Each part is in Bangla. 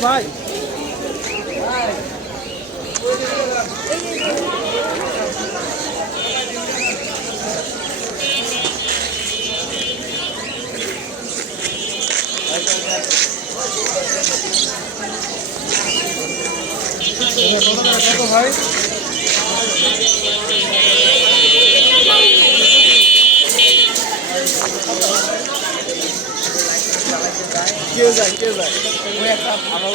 ভাই ভাই কেউ যায় ওই একটা আমার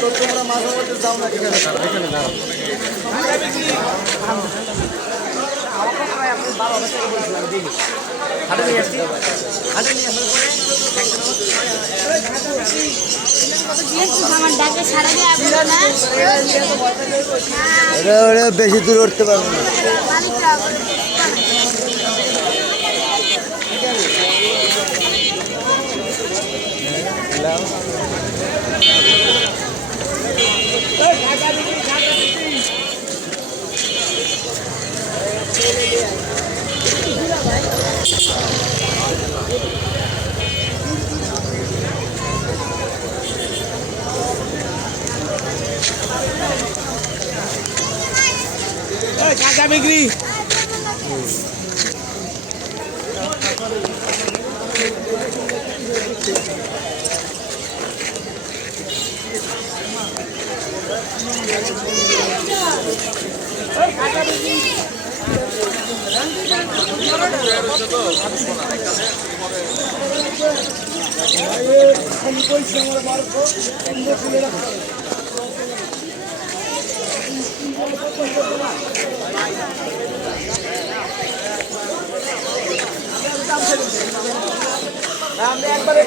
তোমরা মাঝে মধ্যে যাও না এখানে যাও হাটে নিয়ে আসছি হাটে নিয়ে আসার পরে বেশি দূর উঠতে পারবো না কাঁচা বিক্রি আমি একবারে